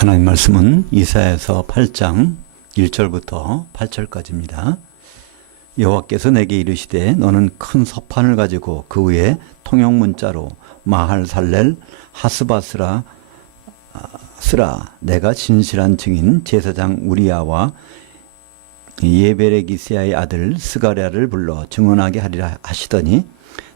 하나님 말씀은 이사야서 8장 1절부터 8절까지입니다. 여호와께서 내게 이르시되 너는 큰 서판을 가지고 그 위에 통용문자로 마할살렐 하스바스라 쓰라. 내가 진실한 증인 제사장 우리야와 예베레기스야의 아들 스가랴를 불러 증언하게 하리라 하시더니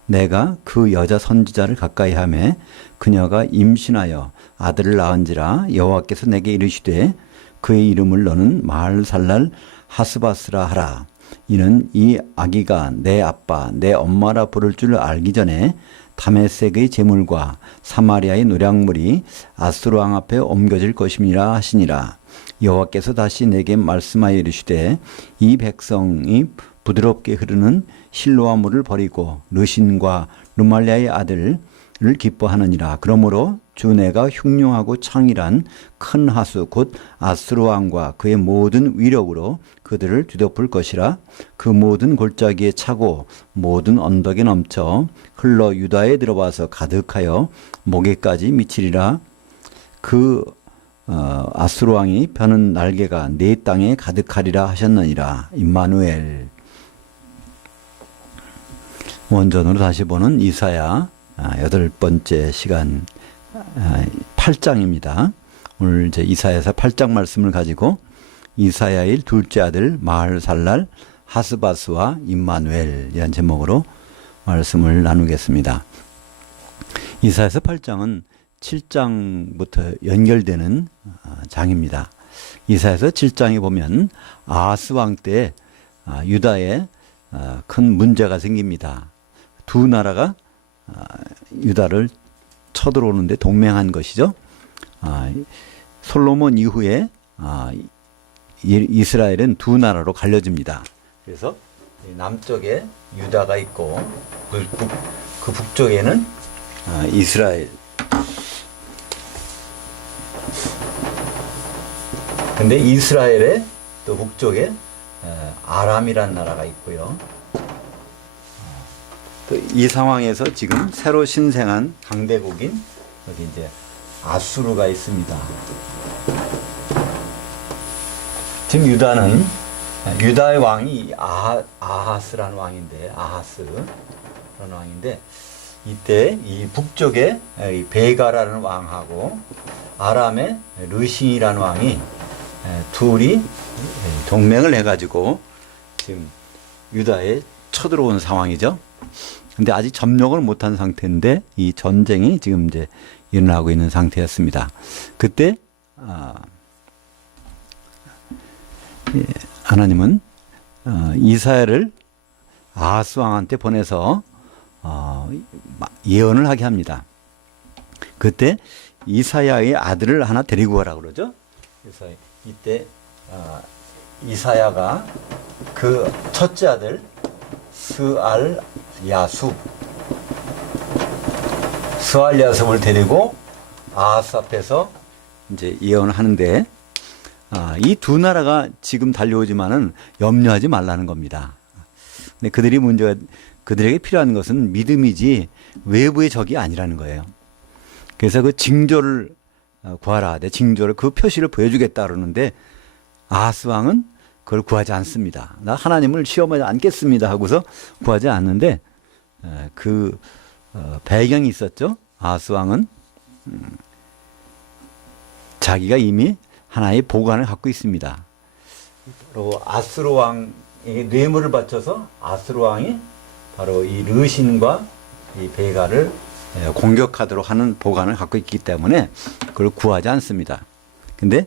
내가 그 여자 선지자를 가까이 하매 그녀가 임신하여 아들을 낳은지라. 여호와께서 내게 이르시되 그의 이름을 너는 마할살랄 하스바스라 하라. 이는 이 아기가 내 아빠 내 엄마라 부를 줄 알기 전에 다메섹의 제물과 사마리아의 노략물이 아수르 왕 앞에 옮겨질 것임이라 하시니라. 여호와께서 다시 내게 말씀하여 이르시되 이 백성이 부드럽게 흐르는 실로아 물을 버리고 르신과 르말리아의 아들을 기뻐하느니라. 그러므로 주 내가 흉룡하고 창일한 큰 하수 곧 아수르 왕과 그의 모든 위력으로 그들을 뒤덮을 것이라. 그 모든 골짜기에 차고 모든 언덕에 넘쳐 흘러 유다에 들어와서 가득하여 목에까지 미치리라. 그 아수르 왕이 펴는 날개가 내 땅에 가득하리라 하셨느니라. 임마누엘. 원전으로 다시 보는 이사야 8번째 시간 8장입니다. 오늘 이제 이사야서 8장 말씀을 가지고 이사야의 둘째 아들 마할살랄 하스바스와 임마누엘이라는 제목으로 말씀을 나누겠습니다. 이사야서 8장은 7장부터 연결되는 장입니다. 이사야서 7장에 보면 아하스 왕 때 유다에 큰 문제가 생깁니다. 두 나라가 유다를 쳐들어오는데 동맹한 것이죠. 솔로몬 이후에 이스라엘은 두 나라로 갈려집니다. 그래서 남쪽에 유다가 있고 그 북쪽에는 이스라엘. 근데 이스라엘의 또 북쪽에 아람이라는 나라가 있고요. 또 이 상황에서 지금 새로 신생한 강대국인 여기 이제 아수르가 있습니다. 지금 유다의 왕이 아하스라는 왕인데 이때 이 북쪽에 이 베가라는 왕하고 아람의 르신이라는 왕이 둘이 동맹을 해가지고 지금 유다에 쳐들어온 상황이죠. 근데 아직 점령을 못한 상태인데 이 전쟁이 지금 이제 일어나고 있는 상태였습니다. 그때 하나님은 이사야를 아하스 왕한테 보내서 예언을 하게 합니다. 그때 이사야의 아들을 하나 데리고 가라고 그러죠. 그래서 이때 이사야가 그 첫째 아들 스알야습을 데리고 아하스 앞에서 이제 예언을 하는데 이 두 나라가 지금 달려오지만은 염려하지 말라는 겁니다. 근데 그들에게 필요한 것은 믿음이지 외부의 적이 아니라는 거예요. 그래서 그 징조를 구하라. 내 징조를 그 표시를 보여주겠다 그러는데 아하스 왕은 그걸 구하지 않습니다. 나 하나님을 시험하지 않겠습니다 하고서 구하지 않는데 그 배경이 있었죠. 아하스 왕은 자기가 이미 하나의 보관을 갖고 있습니다. 바로 아수르 왕에게 뇌물을 바쳐서 아수르 왕이 바로 이 르신과 이 베가를 공격하도록 하는 보관을 갖고 있기 때문에 그걸 구하지 않습니다. 근데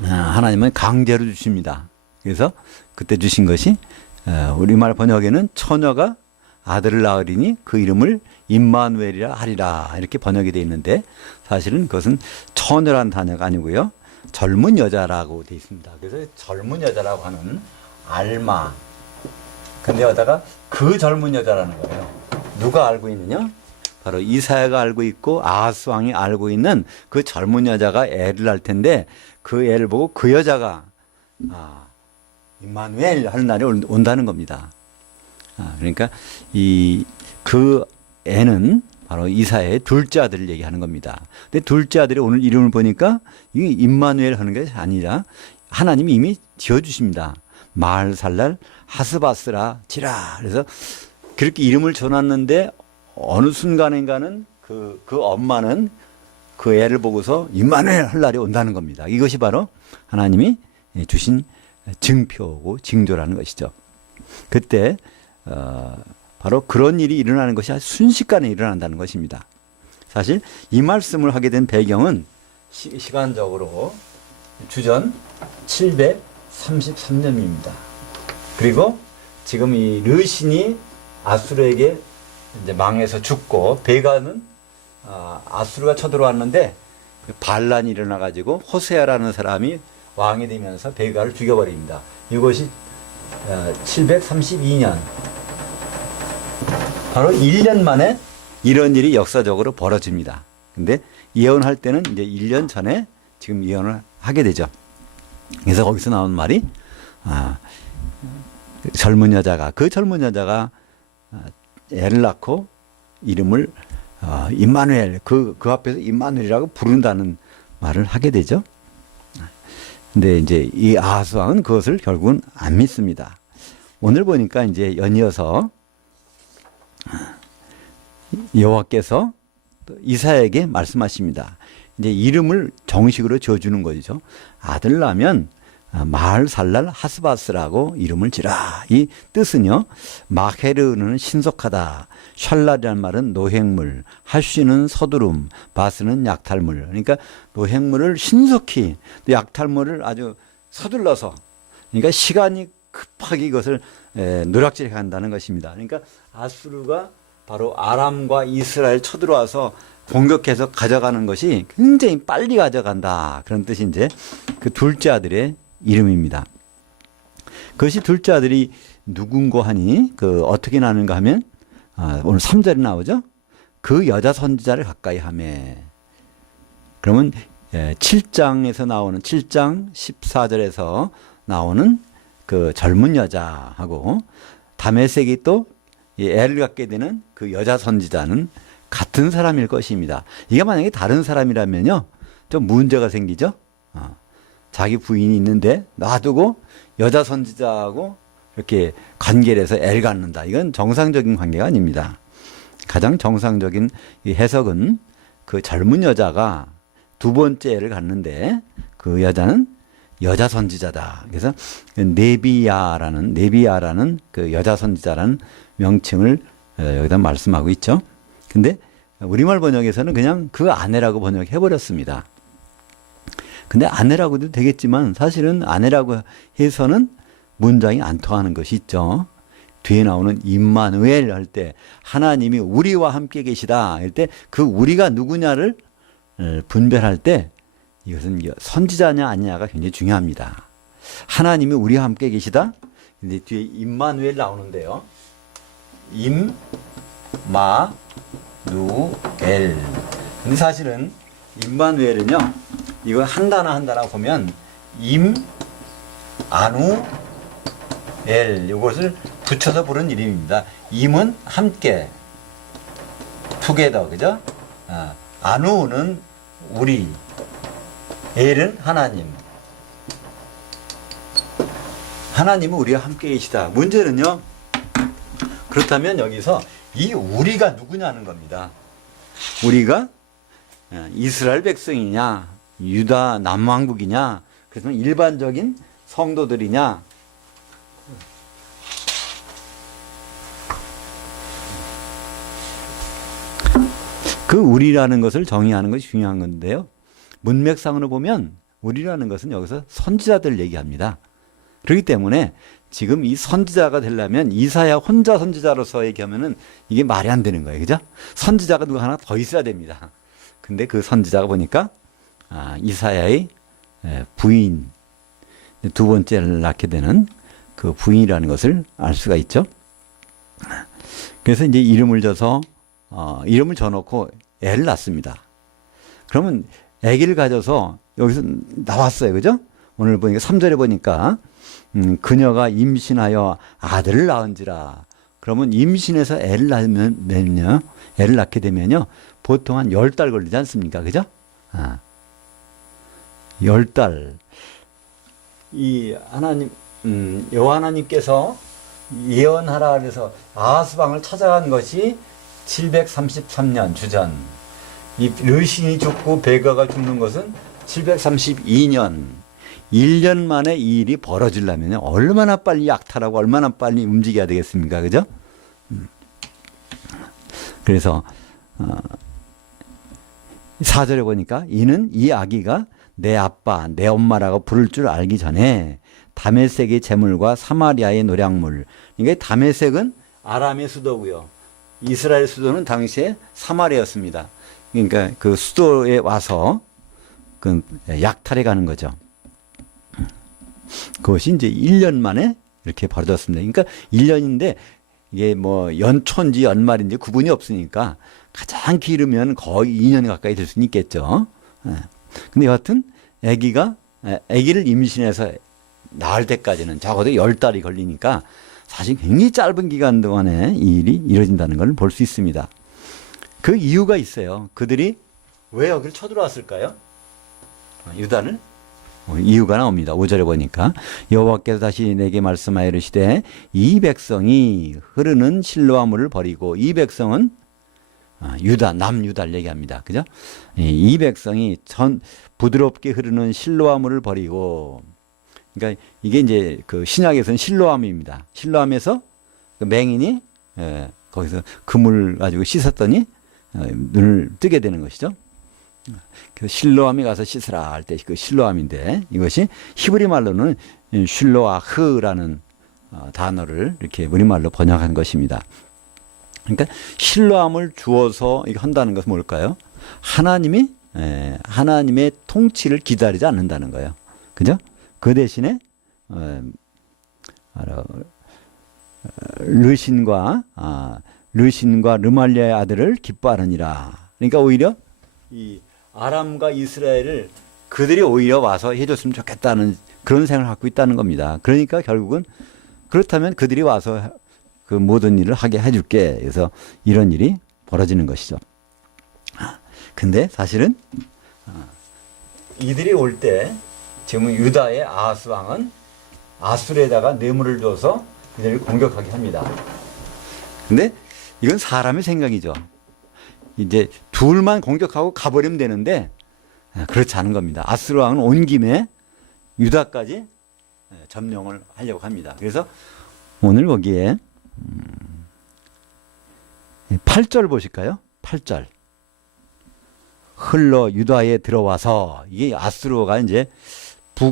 하나님은 강제로 주십니다. 그래서 그때 주신 것이 우리말 번역에는 처녀가 아들을 낳으리니 그 이름을 임마누엘이라 하리라 이렇게 번역이 되어 있는데 사실은 그것은 처녀란 단어가 아니고요. 젊은 여자라고 되어 있습니다. 그래서 젊은 여자라고 하는 알마. 근데 여자가 그 젊은 여자라는 거예요. 누가 알고 있느냐? 바로 이사야가 알고 있고 아하스 왕이 알고 있는 그 젊은 여자가 애를 낳을 텐데 그 애를 보고 그 여자가 임마누엘 하는 날이 온다는 겁니다. 그러니까 그 애는 바로 이사야의 둘째 아들을 얘기하는 겁니다. 근데 둘째 아들이 오늘 이름을 보니까 이 임마누엘 하는 게 아니라 하나님이 이미 지어주십니다. 마할살랄 하스바스라 지라. 그래서 그렇게 이름을 줘놨는데 어느 순간인가는 그 엄마는 그 애를 보고서 임마누엘 할 날이 온다는 겁니다. 이것이 바로 하나님이 주신 증표고 징조라는 것이죠. 그때 바로 그런 일이 일어나는 것이 아주 순식간에 일어난다는 것입니다. 사실 이 말씀을 하게 된 배경은 시간적으로 주전 733년입니다. 그리고 지금 이 르신이 아수르에게 이제 망해서 죽고 베가는 아수르가 쳐들어왔는데 반란이 일어나가지고 호세아라는 사람이 왕이 되면서 베가를 죽여버립니다. 이것이 732년 바로 1년 만에 이런 일이 역사적으로 벌어집니다. 근데 예언할 때는 이제 1년 전에 지금 예언을 하게 되죠. 그래서 거기서 나온 말이 젊은 여자가 애를 낳고 이름을 임마누엘 그 앞에서 임마누엘이라고 부른다는 말을 하게 되죠. 근데 이제 이 아하스 왕은 그것을 결국은 안 믿습니다. 오늘 보니까 이제 연이어서 여호와께서 이사야에게 말씀하십니다. 이제 이름을 정식으로 지어주는 거죠. 아들 낳으면 마할살랄 하스바스라고 이름을 지라. 이 뜻은요, 마헤르는 신속하다, 샬랄이라는 말은 노획물, 하쉬는 서두름, 바스는 약탈물. 그러니까 노획물을 신속히, 또 약탈물을 아주 서둘러서, 그러니까 시간이 급하게 이것을 누락질해 간다는 것입니다. 그러니까 아수르가 바로 아람과 이스라엘 쳐들어와서 공격해서 가져가는 것이 굉장히 빨리 가져간다. 그런 뜻이 이제 그 둘째 아들의 이름입니다. 그것이 둘째 아들이 누군고 하니 어떻게 나는가 하면 오늘 3절에 나오죠. 그 여자 선지자를 가까이 하매. 그러면 7장에서 나오는 7장 14절에서 나오는 그 젊은 여자하고 다메섹이 또 애를 갖게 되는 그 여자 선지자는 같은 사람일 것입니다. 이게 만약에 다른 사람이라면요, 좀 문제가 생기죠. 자기 부인이 있는데 놔두고 여자 선지자하고 이렇게 관계를 해서 애를 갖는다. 이건 정상적인 관계가 아닙니다. 가장 정상적인 이 해석은 그 젊은 여자가 두 번째 애를 갖는데 그 여자는 여자 선지자다. 그래서 네비야라는 그 여자 선지자라는 명칭을 여기다 말씀하고 있죠. 근데 우리말 번역에서는 그냥 그 아내라고 번역해 버렸습니다. 근데 아내라고 해도 되겠지만 사실은 아내라고 해서는 문장이 안 통하는 것이 있죠. 뒤에 나오는 임마누엘 할 때 하나님이 우리와 함께 계시다 할 때 그 우리가 누구냐를 분별할 때 이것은 선지자냐 아니냐가 굉장히 중요합니다. 하나님이 우리와 함께 계시다. 근데 뒤에 임마누엘 나오는데요. 임마누엘. 근데 사실은 임마누엘은요, 이거 한 단어 보면 임아누엘 이것을 붙여서 부른 이름입니다. 임은 함께, 투게더, 그죠? 아누는 우리, 엘은 하나님. 하나님은 우리와 함께 계시다. 문제는요, 그렇다면 여기서 이 우리가 누구냐는 겁니다. 우리가 이스라엘 백성이냐, 유다 남왕국이냐, 그래서 일반적인 성도들이냐, 그 우리라는 것을 정의하는 것이 중요한 건데요. 문맥상으로 보면 우리라는 것은 여기서 선지자들 얘기합니다. 그렇기 때문에 지금 이 선지자가 되려면 이사야 혼자 선지자로서 얘기하면은 이게 말이 안 되는 거예요. 그죠? 선지자가 누가 하나 더 있어야 됩니다. 근데 그 선지자가 보니까 이사야의 부인, 두 번째를 낳게 되는 그 부인이라는 것을 알 수가 있죠. 그래서 이제 이름을 줘놓고 애를 낳습니다. 그러면 아기를 가져서 여기서 나왔어요. 그죠? 오늘 보니까 3절에 보니까 그녀가 임신하여 아들을 낳은지라. 그러면 임신해서 애를 낳게 되면요. 보통 한 10달 걸리지 않습니까? 그죠? 10달. 이 하나님, 여호와 하나님께서 예언하라 그래서 아하스방을 찾아간 것이 733년 주전. 이 르신이 죽고 베가가 죽는 것은 732년. 1년 만에 이 일이 벌어지려면 얼마나 빨리 약탈하고 얼마나 빨리 움직여야 되겠습니까? 그죠? 그래서 4절에 보니까 이는 이 아기가 내 아빠, 내 엄마라고 부를 줄 알기 전에 다메섹의 재물과 사마리아의 노략물. 그러니까 다메섹은 아람의 수도고요. 이스라엘 수도는 당시에 사마리아였습니다. 그러니까 그 수도에 와서 그 약탈해 가는 거죠. 그것이 이제 1년 만에 이렇게 벌어졌습니다. 그러니까 1년인데 이게 뭐 연초인지 연말인지 구분이 없으니까 가장 길으면 거의 2년 가까이 될 수는 있겠죠. 근데 여하튼 아기를 임신해서 낳을 때까지는 적어도 10달이 걸리니까 사실 굉장히 짧은 기간 동안에 이 일이 이루어진다는 걸 볼 수 있습니다. 그 이유가 있어요. 그들이 왜 여기를 쳐들어왔을까요? 유다는 이유가 나옵니다. 5절에 보니까 여호와께서 다시 내게 말씀하여 이르시되 이 백성이 흐르는 실로아물을 버리고, 이 백성은 유다, 남유다를 얘기합니다. 그죠? 이 백성이 부드럽게 흐르는 실로아물을 버리고, 그러니까 이게 이제 그 신약에서는 실로암입니다. 실로암에서 그 맹인이 거기서 그물 가지고 씻었더니 눈을 뜨게 되는 것이죠. 그래서 실로암에 가서 씻으라 할 때 그 실로암인데, 이것이 히브리 말로는 슐로아흐라는 단어를 이렇게 우리말로 번역한 것입니다. 그러니까 실로암을 주어서 이거 한다는 것은 뭘까요? 하나님의 통치를 기다리지 않는다는 거예요. 그죠? 그 대신에 르신과 르말리아의 아들을 기뻐하느니라. 그러니까 오히려 이 아람과 이스라엘을 그들이 오히려 와서 해줬으면 좋겠다는 그런 생각을 갖고 있다는 겁니다. 그러니까 결국은 그렇다면 그들이 와서 그 모든 일을 하게 해줄게. 그래서 이런 일이 벌어지는 것이죠. 근데 사실은 이들이 올 때 지금 유다의 아하스 왕은 아수르에다가 뇌물을 줘서 이들을 공격하게 합니다. 근데 이건 사람의 생각이죠. 이제 둘만 공격하고 가버리면 되는데 그렇지 않은 겁니다. 아수르 왕은 온 김에 유다까지 점령을 하려고 합니다. 그래서 오늘 거기에 8절 보실까요? 8절. 흘러 유다에 들어와서, 이게 아수르가 이제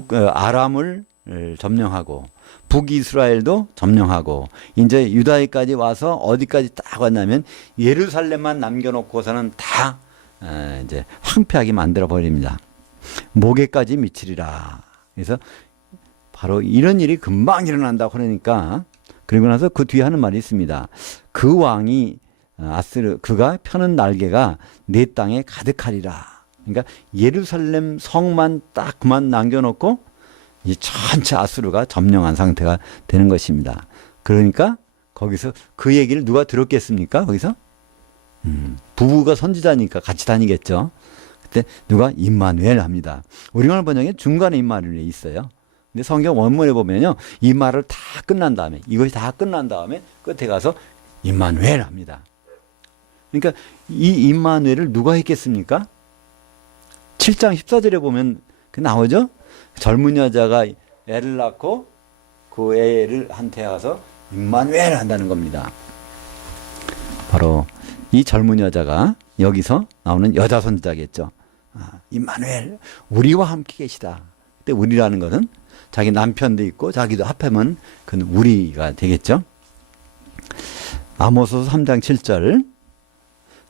아람을 점령하고 북이스라엘도 점령하고 이제 유다에까지 와서 어디까지 딱 왔냐면 예루살렘만 남겨놓고서는 다 이제 황폐하게 만들어 버립니다. 목에까지 미치리라. 그래서 바로 이런 일이 금방 일어난다고 그러니까, 그리고 나서 그 뒤에 하는 말이 있습니다. 그 왕이 그가 펴는 날개가 내 땅에 가득하리라. 그러니까 예루살렘 성만 딱 그만 남겨놓고 이 전체 아수르가 점령한 상태가 되는 것입니다. 그러니까 거기서 그 얘기를 누가 들었겠습니까? 거기서 부부가 선지자니까 같이 다니겠죠. 그때 누가 임마누엘 합니다. 우리말 번역에 중간에 임마누엘이 있어요. 근데 성경 원문에 보면요, 이 말을 다 끝난 다음에, 이것이 다 끝난 다음에 끝에 가서 임마누엘 합니다. 그러니까 이 임마누엘을 누가 했겠습니까? 7장 14절에 보면 그 나오죠. 젊은 여자가 애를 낳고 그 애를 한테 가서 임마누엘 한다는 겁니다. 바로 이 젊은 여자가 여기서 나오는 여자 선지자겠죠. 임마누엘, 우리와 함께 계시다. 그때 우리라는 것은 자기 남편도 있고 자기도 합하면 그는 우리가 되겠죠. 아모스 3장 7절.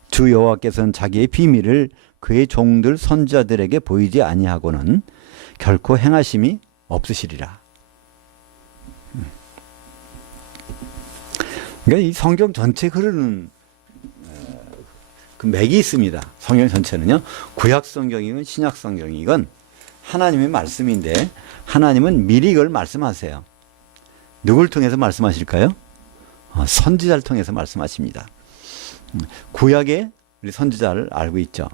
주 여호와께서는 자기의 비밀을 그의 종들 선지자들에게 보이지 아니하고는 결코 행하심이 없으시리라. 그러니까 이 성경 전체 흐르는 그 맥이 있습니다. 성경 전체는요, 구약 성경이건 신약 성경이건 하나님의 말씀인데, 하나님은 미리 이걸 말씀하세요. 누굴 통해서 말씀하실까요? 선지자를 통해서 말씀하십니다. 구약에 우리 선지자를 알고 있죠.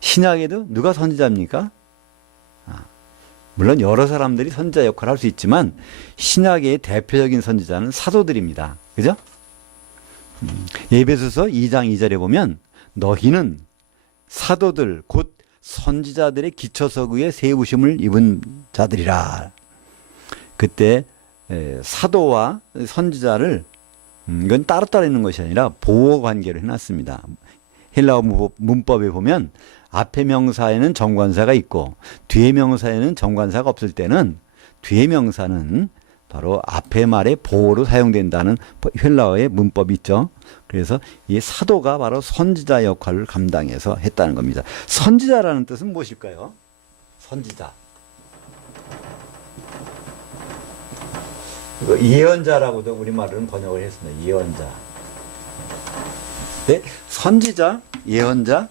신약에도 누가 선지자입니까? 물론 여러 사람들이 선지자 역할을 할 수 있지만 신약의 대표적인 선지자는 사도들입니다. 그죠? 에베소서 2장 2절에 보면 너희는 사도들 곧 선지자들의 기초석 위에 세우심을 입은 자들이라. 그때 사도와 선지자를 이건 따로따로 있는 것이 아니라 보호 관계로 해놨습니다. 헬라어 문법에 보면 앞에 명사에는 정관사가 있고 뒤에 명사에는 정관사가 없을 때는 뒤에 명사는 바로 앞에 말의 보호로 사용된다는 헬라어의 문법이 있죠. 그래서 이 사도가 바로 선지자 역할을 감당해서 했다는 겁니다. 선지자라는 뜻은 무엇일까요? 선지자. 이거 예언자라고도 우리말로는 번역을 했습니다. 예언자. 네, 선지자, 예언자,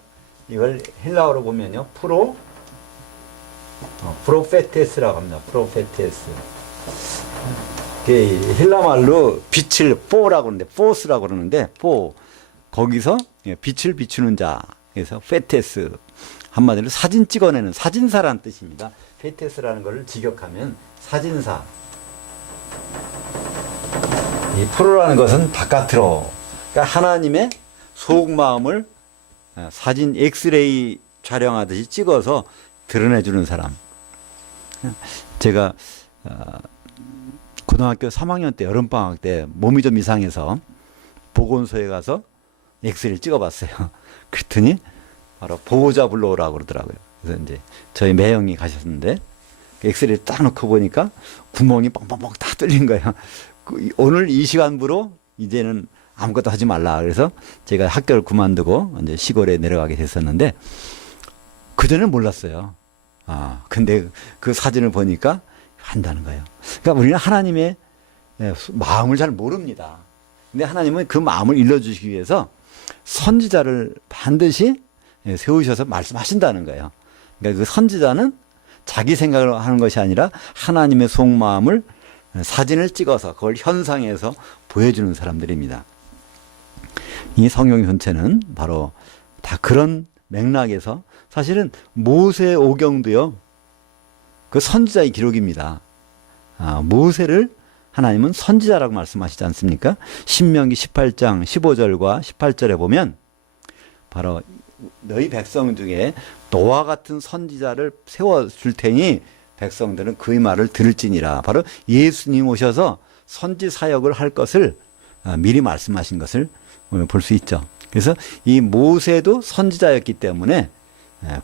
이걸 헬라어로 보면요, 프로페테스라고 합니다. 프로페테스. 헬라 말로 빛을 포라고 그러는데, 포스라고 그러는데, 거기서 빛을 비추는 자. 그래서 페테스. 한마디로 사진 찍어내는 사진사라는 뜻입니다. 페테스라는 것을 직역하면 사진사. 이 프로라는 것은 바깥으로. 그러니까 하나님의 속마음을 사진 엑스레이 촬영하듯이 찍어서 드러내주는 사람. 제가 고등학교 3학년 때 여름방학 때 몸이 좀 이상해서 보건소에 가서 엑스레이를 찍어봤어요. 그랬더니 바로 보호자 불러오라고 그러더라고요. 그래서 이제 저희 매형이 가셨는데 엑스레이를 딱 놓고 보니까 구멍이 뻥뻥뻥 다 뚫린 거예요. 오늘 이 시간부로 이제는 아무것도 하지 말라. 그래서 제가 학교를 그만두고 이제 시골에 내려가게 됐었는데 그전에는 몰랐어요. 근데 그 사진을 보니까 한다는 거예요. 그러니까 우리는 하나님의 마음을 잘 모릅니다. 근데 하나님은 그 마음을 일러주시기 위해서 선지자를 반드시 세우셔서 말씀하신다는 거예요. 그러니까 그 선지자는 자기 생각을 하는 것이 아니라 하나님의 속마음을 사진을 찍어서 그걸 현상해서 보여주는 사람들입니다. 이 성경 전체는 바로 다 그런 맥락에서 사실은 모세 오경도요, 그 선지자의 기록입니다. 모세를 하나님은 선지자라고 말씀하시지 않습니까? 신명기 18장 15절과 18절에 보면 바로 너희 백성 중에 너와 같은 선지자를 세워줄 테니 백성들은 그의 말을 들을지니라. 바로 예수님 오셔서 선지 사역을 할 것을 미리 말씀하신 것을 볼 수 있죠. 그래서 이 모세도 선지자였기 때문에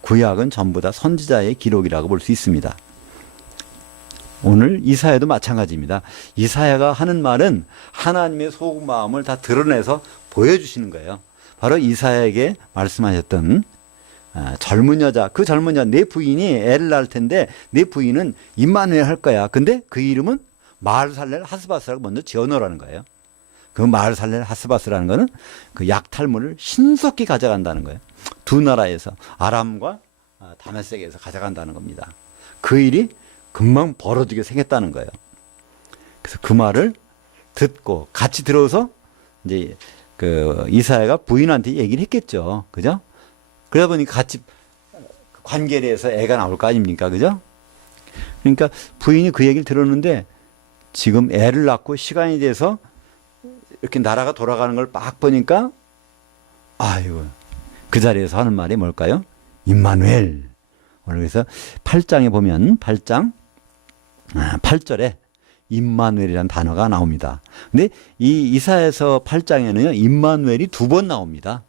구약은 전부 다 선지자의 기록이라고 볼 수 있습니다. 오늘 이사야도 마찬가지입니다. 이사야가 하는 말은 하나님의 속마음을 다 드러내서 보여주시는 거예요. 바로 이사야에게 말씀하셨던 젊은 여자, 그 젊은 여자, 내 부인이 애를 낳을 텐데 내 부인은 임마누엘 할 거야. 근데 그 이름은 마르살렐 하스바스라고 먼저 지어놓으라는 거예요. 그 마르살렐 하스바스라는 거는 그 약탈물을 신속히 가져간다는 거예요. 두 나라에서 아람과 다메섹에서 가져간다는 겁니다. 그 일이 금방 벌어지게 생겼다는 거예요. 그래서 그 말을 듣고 같이 들어서 이제 그 이사야가 부인한테 얘기를 했겠죠. 그죠? 그러다 보니 같이 관계를 해서 애가 나올 거 아닙니까? 그죠? 그러니까 부인이 그 얘기를 들었는데 지금 애를 낳고 시간이 돼서 이렇게 나라가 돌아가는 걸 막 보니까 아이고, 그 자리에서 하는 말이 뭘까요? 임마누엘. 그래서 8장에 보면 8장 8절에 임마누엘이라는 단어가 나옵니다. 근데 이 이사야서 8장에는요, 임마누엘이 2번 나옵니다.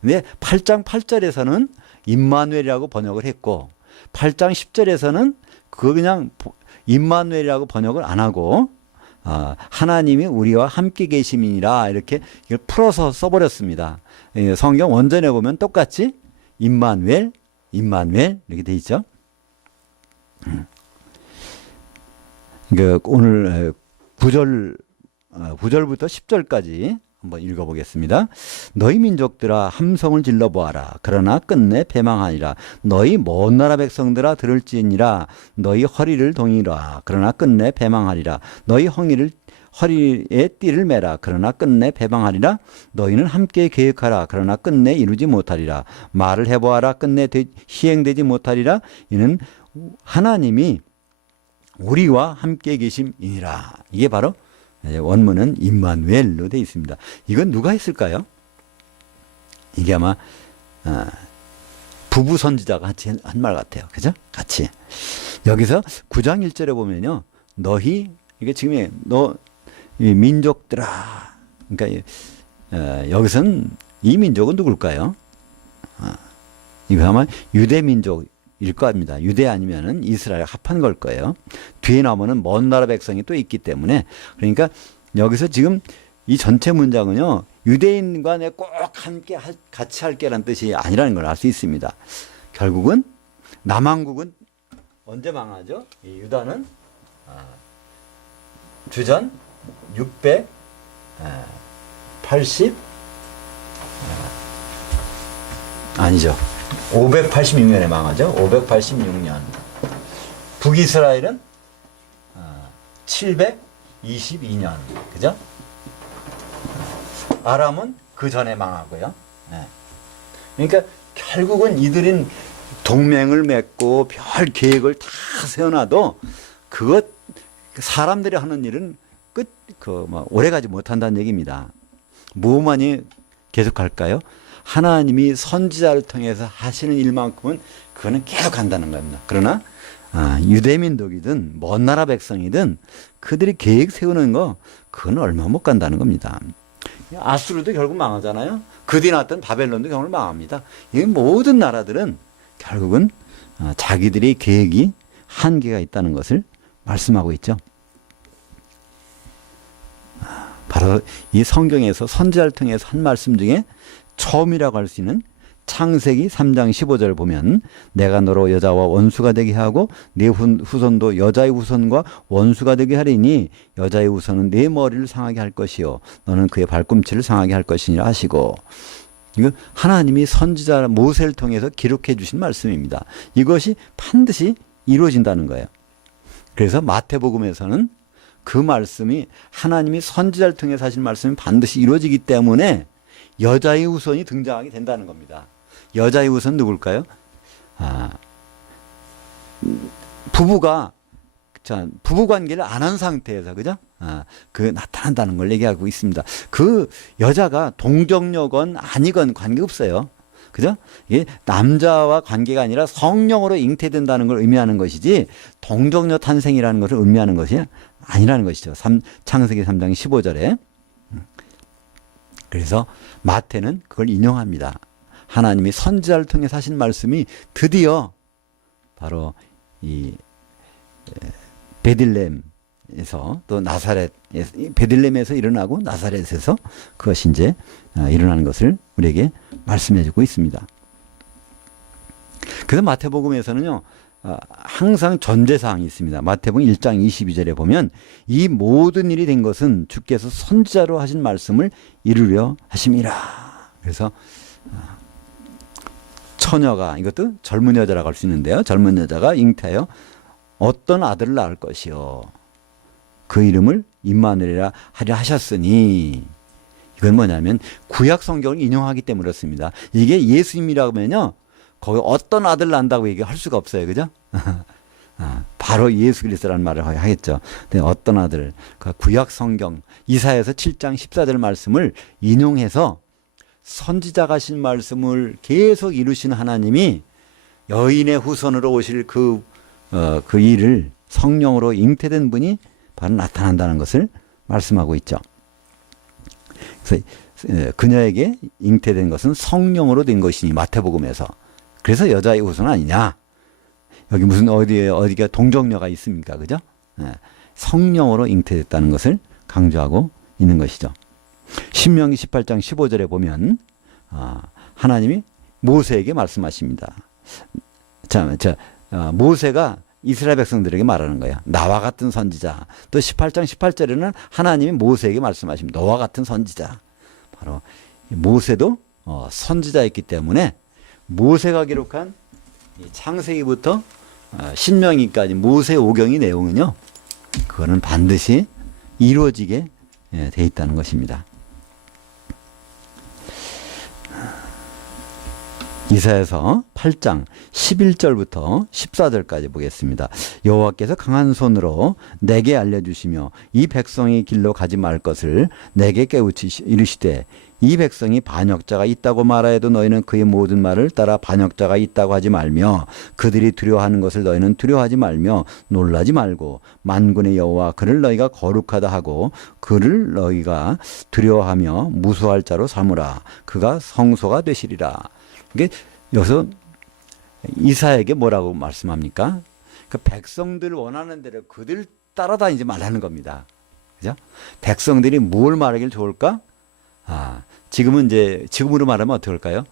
근데 8장 8절에서는 임마누엘이라고 번역을 했고 8장 10절에서는 그거 그냥 임마누엘이라고 번역을 안 하고 하나님이 우리와 함께 계심이니라 이렇게 이걸 풀어서 써버렸습니다. 성경 원전에 보면 똑같이 임마누엘, 임마누엘 이렇게 돼 있죠. 오늘 9절부터 10절까지 한번 읽어보겠습니다. 너희 민족들아 함성을 질러보아라. 그러나 끝내 패망하니라. 너희 먼 나라 백성들아 들을지니라. 너희 허리를 동이라. 그러나 끝내 패망하리라. 너희 허리에 띠를 매라. 그러나 끝내 배방하리라. 너희는 함께 계획하라. 그러나 끝내 이루지 못하리라. 말을 해보아라. 끝내 시행되지 못하리라. 이는 하나님이 우리와 함께 계심이니라. 이게 바로 원문은 임마누엘로 되어 있습니다. 이건 누가 했을까요? 이게 아마 부부 선지자가 같이 한 말 같아요. 그죠? 같이. 여기서 9장 1절에 보면요. 너희, 이게 지금 이 민족들아. 그러니까 여기서는 이 민족은 누굴까요? 이거 아마 유대 민족일 겁니다. 유대 아니면은 이스라엘 합한 걸 거예요. 뒤에 나오면은 먼 나라 백성이 또 있기 때문에. 그러니까 여기서 지금 이 전체 문장은요. 유대인과 내 꼭 함께 같이 할게라는 뜻이 아니라는 걸 알 수 있습니다. 결국은 남왕국은 언제 망하죠? 이 유다는 주전 680 아니죠. 586년에 망하죠. 586년. 북이스라엘은 722년. 그죠? 아람은 그 전에 망하고요. 그러니까 결국은 이들은 동맹을 맺고 별 계획을 다 세워놔도 사람들이 하는 일은 오래가지 못한다는 얘기입니다. 뭐만이 계속 할까요? 하나님이 선지자를 통해서 하시는 일만큼은 그거는 계속 한다는 겁니다. 그러나 유대민족이든 먼 나라 백성이든 그들이 계획 세우는 거 그건 얼마 못 간다는 겁니다. 아수르도 결국 망하잖아요. 그 뒤에 나왔던 바벨론도 결국 망합니다. 이 모든 나라들은 결국은 자기들의 계획이 한계가 있다는 것을 말씀하고 있죠. 바로 이 성경에서 선지자를 통해서 한 말씀 중에 처음이라고 할 수 있는 창세기 3장 15절을 보면 내가 너로 여자와 원수가 되게 하고 네 후손도 여자의 후손과 원수가 되게 하리니 여자의 후손은 네 머리를 상하게 할 것이요 너는 그의 발꿈치를 상하게 할 것이니라 하시고, 이거 하나님이 선지자 모세를 통해서 기록해 주신 말씀입니다. 이것이 반드시 이루어진다는 거예요. 그래서 마태복음에서는 그 말씀이 하나님이 선지자를 통해서 하신 말씀이 반드시 이루어지기 때문에 여자의 후손이 등장하게 된다는 겁니다. 여자의 후손 누굴까요? 부부 관계를 안 한 상태에서, 그죠? 나타난다는 걸 얘기하고 있습니다. 그 여자가 동정녀건 아니건 관계없어요. 그죠? 이게 남자와 관계가 아니라 성령으로 잉태된다는 걸 의미하는 것이지 동정녀 탄생이라는 것을 의미하는 것이 아니라는 것이죠. 창세기 3장 15절에. 그래서 마태는 그걸 인용합니다. 하나님이 선지자를 통해 하신 말씀이 드디어 바로 이 베들레헴에서 또 베들레헴에서 일어나고 나사렛에서 그것이 이제 일어나는 것을 우리에게 말씀해 주고 있습니다. 그래서 마태복음에서는요, 항상 전제사항이 있습니다. 마태복음 1장 22절에 보면 이 모든 일이 된 것은 주께서 선지자로 하신 말씀을 이루려 하심이라. 그래서 처녀가, 이것도 젊은 여자라고 할 수 있는데요, 젊은 여자가 잉태하여 어떤 아들을 낳을 것이요 그 이름을 임마누엘이라 하려 하셨으니, 이건 뭐냐면 구약 성경을 인용하기 때문에 그렇습니다. 이게 예수님이라고 하면요 거기 어떤 아들 낳는다고 얘기할 수가 없어요. 그죠? 바로 예수 그리스도라는 말을 하겠죠. 근데 어떤 아들, 그 구약 성경 이사야서 7장 14절 말씀을 인용해서 선지자가 하신 말씀을 계속 이루시는 하나님이 여인의 후손으로 오실 그 일을 성령으로 잉태된 분이 바로 나타난다는 것을 말씀하고 있죠. 그래서 그녀에게 잉태된 것은 성령으로 된 것이니, 마태복음에서. 그래서 여자의 후손 아니냐. 여기 무슨 어디가 동정녀가 있습니까? 그죠? 성령으로 잉태됐다는 것을 강조하고 있는 것이죠. 신명기 18장 15절에 보면 하나님이 모세에게 말씀하십니다. 모세가 이스라엘 백성들에게 말하는 거야. 나와 같은 선지자. 또 18장 18절에는 하나님이 모세에게 말씀하십니다. 너와 같은 선지자. 바로 모세도 선지자였기 때문에 모세가 기록한 창세기부터 신명기까지 모세 오경의 내용은요, 그거는 반드시 이루어지게 돼 있다는 것입니다. 이사야서 8장 11절부터 14절까지 보겠습니다. 여호와께서 강한 손으로 내게 알려주시며 이 백성이 길로 가지 말 것을 내게 깨우치 이르시되 이 백성이 반역자가 있다고 말하여도 너희는 그의 모든 말을 따라 반역자가 있다고 하지 말며 그들이 두려워하는 것을 너희는 두려워하지 말며 놀라지 말고 만군의 여호와 그를 너희가 거룩하다 하고 그를 너희가 두려워하며 무수할 자로 삼으라. 그가 성소가 되시리라. 이게 여기서 이사야에게 뭐라고 말씀합니까? 그 백성들 원하는 대로 그들 따라다니지 말라는 겁니다. 그죠? 백성들이 뭘 말하길 좋을까? 지금은 지금으로 말하면 어떨까요?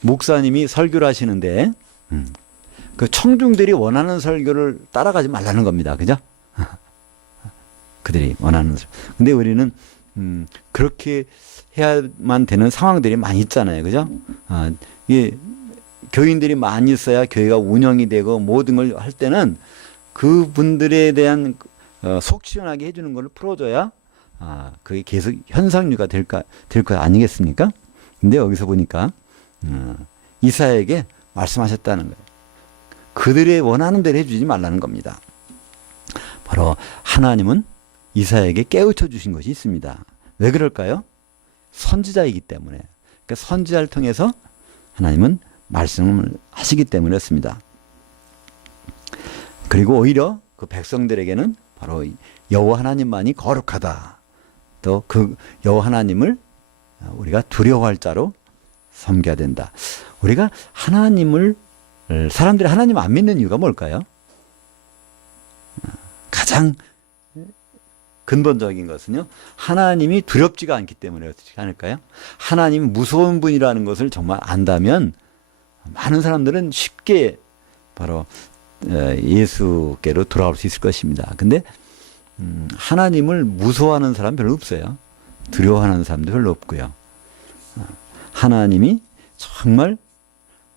목사님이 설교를 하시는데, 그 청중들이 원하는 설교를 따라가지 말라는 겁니다. 그죠? 그들이 원하는 설교. 근데 우리는, 그렇게 해야만 되는 상황들이 많이 있잖아요. 그죠? 이게 교인들이 많이 있어야 교회가 운영이 되고 모든 걸 할 때는 그분들에 대한 속 시원하게 해주는 걸 풀어줘야 그게 계속 현상유가 될 거 아니겠습니까? 근데 여기서 보니까 이사야에게 말씀하셨다는 거예요. 그들의 원하는 대로 해주지 말라는 겁니다. 바로 하나님은 이사야에게 깨우쳐 주신 것이 있습니다. 왜 그럴까요? 선지자이기 때문에. 그러니까 선지자를 통해서 하나님은 말씀을 하시기 때문에 그렇습니다. 그리고 오히려 그 백성들에게는 바로 여호와 하나님만이 거룩하다. 또 그 여호와 하나님을 우리가 두려워할 자로 섬겨야 된다. 우리가 사람들이 하나님 안 믿는 이유가 뭘까요? 가장 근본적인 것은요, 하나님이 두렵지가 않기 때문에 그렇지 않을까요? 하나님이 무서운 분이라는 것을 정말 안다면 많은 사람들은 쉽게 바로 예수께로 돌아올 수 있을 것입니다. 근데 하나님을 무서워하는 사람 별로 없어요. 두려워하는 사람도 별로 없고요. 하나님이 정말,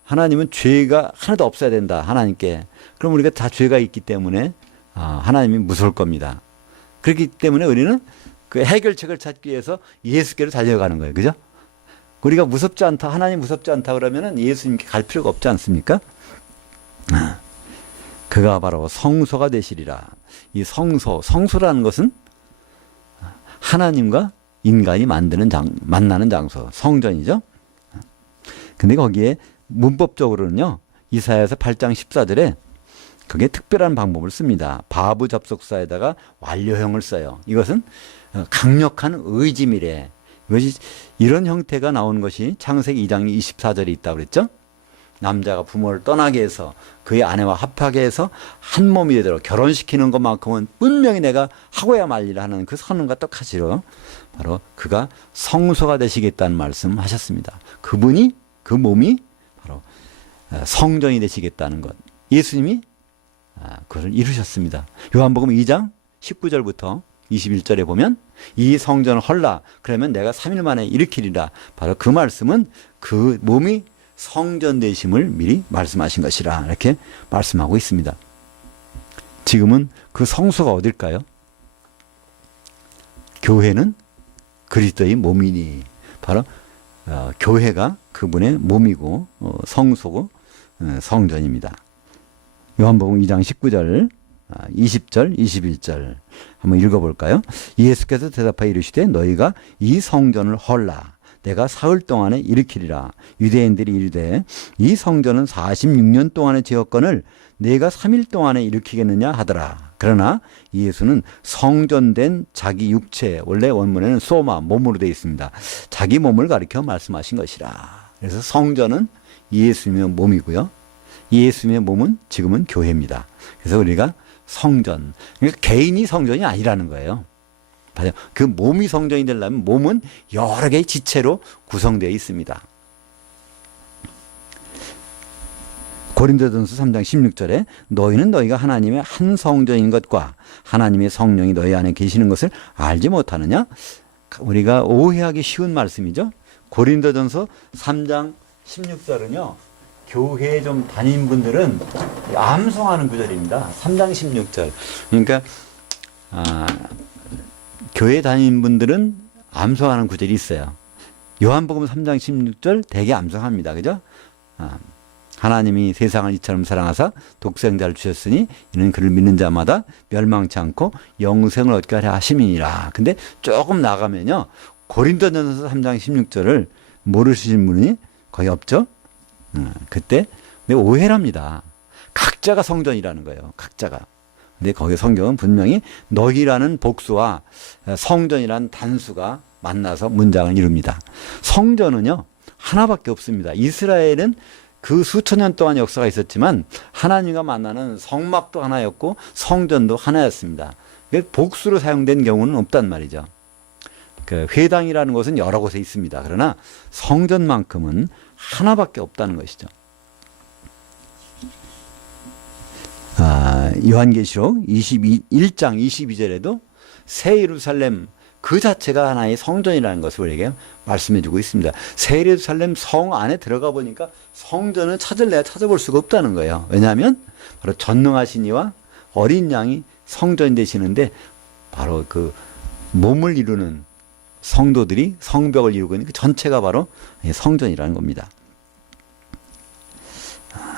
하나님은 죄가 하나도 없어야 된다, 하나님께. 그럼 우리가 다 죄가 있기 때문에 하나님이 무서울 겁니다. 그렇기 때문에 우리는 그 해결책을 찾기 위해서 예수께로 달려가는 거예요. 그죠? 우리가 무섭지 않다, 하나님 무섭지 않다 그러면은 예수님께 갈 필요가 없지 않습니까? 그가 바로 성소가 되시리라. 이 성소라는 것은 하나님과 인간이 만나는 장소, 성전이죠. 근데 거기에 문법적으로는요, 이사야서 8장 14절에 그게 특별한 방법을 씁니다. 바브 접속사에다가 완료형을 써요. 이것은 강력한 의지미래. 이런 형태가 나오는 것이 창세기 2장 24절에 있다고 그랬죠. 남자가 부모를 떠나게 해서 그의 아내와 합하게 해서 한 몸이 되도록 결혼시키는 것만큼은 분명히 내가 하고야 말리라 하는 그 선언과 똑같이로 바로 그가 성소가 되시겠다는 말씀하셨습니다. 그분이, 그 몸이 바로 성전이 되시겠다는 것. 예수님이 그것을 이루셨습니다. 요한복음 2장 19절부터 21절에 보면 이 성전을 헐라, 그러면 내가 3일 만에 일으키리라. 바로 그 말씀은 그 몸이 성전 되심을 미리 말씀하신 것이라, 이렇게 말씀하고 있습니다. 지금은 그 성소가 어딜까요? 교회는 그리스도의 몸이니, 바로 교회가 그분의 몸이고 성소고 성전입니다. 요한복음 2장 19절, 20절, 21절 한번 읽어볼까요? 예수께서 대답하여 이르시되 너희가 이 성전을 헐라. 내가 사흘 동안에 일으키리라. 유대인들이 이르되 이 성전은 46년 동안의 지었건을 내가 3일 동안에 일으키겠느냐 하더라. 그러나 예수는 성전된 자기 육체, 원래 원문에는 소마, 몸으로 되어 있습니다. 자기 몸을 가리켜 말씀하신 것이라. 그래서 성전은 예수님의 몸이고요. 예수님의 몸은 지금은 교회입니다. 그래서 우리가 성전, 그러니까 개인이 성전이 아니라는 거예요. 그 몸이 성전이 되려면 몸은 여러 개의 지체로 구성되어 있습니다. 고린도전서 3장 16절에 너희는 너희가 하나님의 한 성전인 것과 하나님의 성령이 너희 안에 계시는 것을 알지 못하느냐? 우리가 오해하기 쉬운 말씀이죠. 고린도전서 3장 16절은요, 교회에 좀 다닌 분들은 암송하는 구절입니다. 3장 16절. 그러니까 교회 다니는 분들은 암송하는 구절이 있어요. 요한복음 3장 16절 되게 암송합니다. 그죠? 하나님이 세상을 이처럼 사랑하사 독생자를 주셨으니 이는 그를 믿는 자마다 멸망치 않고 영생을 얻게 하려 하심이니라. 근데 조금 나가면요. 고린도전서 3장 16절을 모르시는 분이 거의 없죠? 그때 오해랍니다. 각자가 성전이라는 거예요. 각자가. 근데 거기 성경은 분명히 너희라는 복수와 성전이라는 단수가 만나서 문장을 이룹니다. 성전은요, 하나밖에 없습니다. 이스라엘은 그 수천 년 동안 역사가 있었지만 하나님과 만나는 성막도 하나였고 성전도 하나였습니다. 복수로 사용된 경우는 없단 말이죠. 그 회당이라는 것은 여러 곳에 있습니다. 그러나 성전만큼은 하나밖에 없다는 것이죠. 요한계시록 1장 22절에도 새 예루살렘 그 자체가 하나의 성전이라는 것을 우리에게 말씀해 주고 있습니다. 새 예루살렘 성 안에 들어가 보니까 성전을 찾을래야 찾아볼 수가 없다는 거예요. 왜냐하면 바로 전능하신 이와 어린 양이 성전이 되시는데 바로 그 몸을 이루는 성도들이 성벽을 이루고 있는 그 전체가 바로 성전이라는 겁니다.